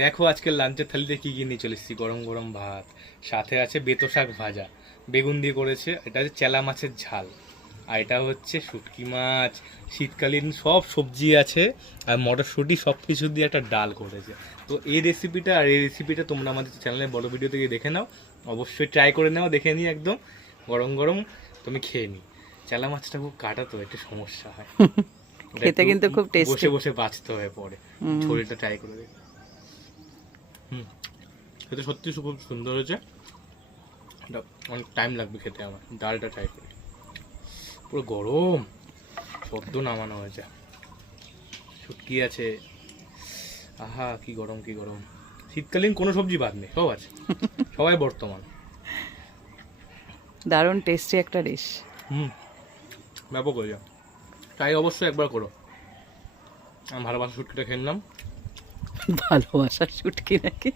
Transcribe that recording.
দেখো আজকে লাঞ্চের থালিতে কি কি নিয়ে চলে এসেছি। গরম গরম ভাত, সাথে আছে বেতো শাক ভাজা, বেগুন দিয়ে করেছে, এটা হচ্ছে চেলা মাছের ঝাল, আর এটা হচ্ছে শুটকি মাছ, শীতকালীন সব সবজি আছে, আর মটরশুঁটি সব কিছু দিয়ে একটা ডাল করেছে। তো এই রেসিপিটা আর এই রেসিপিটা তোমরা আমাদের চ্যানেলে বড় ভিডিও থেকে দেখে নাও, অবশ্যই ট্রাই করে নাও, দেখে নিই একদম গরম গরম তুমি খেয়ে নি। চেলা মাছটা খুব কাটা তো একটু সমস্যা হয়, ওটা খেতে একটু কিন্তু খুব টেস্টি। বসে বসে বাঁচতে হয় পরে। ঝোলটা ট্রাই করে দেখি। খেতে সত্যি খুব সুন্দর হয়েছে। এটা অনেক টাইম লাগবে খেতে আমার। ডালটা ট্রাই করি, পুরো গরম, সদ্য নামানো হয়েছে, শুটকি আছে, আহা কি গরম কি গরম। শীতকালীন কোনো সবজি বাদ নেই, সব আছে, সবাই বর্তমান। দারুণ টেস্টি একটা ডিশ। ব্যাপক হয়ে যায়, তাই অবশ্যই একবার করো। আমি ভালোবাসা শুটকিটা খেয়ে নিলাম। ভালোবাসার শুটকি নাকি?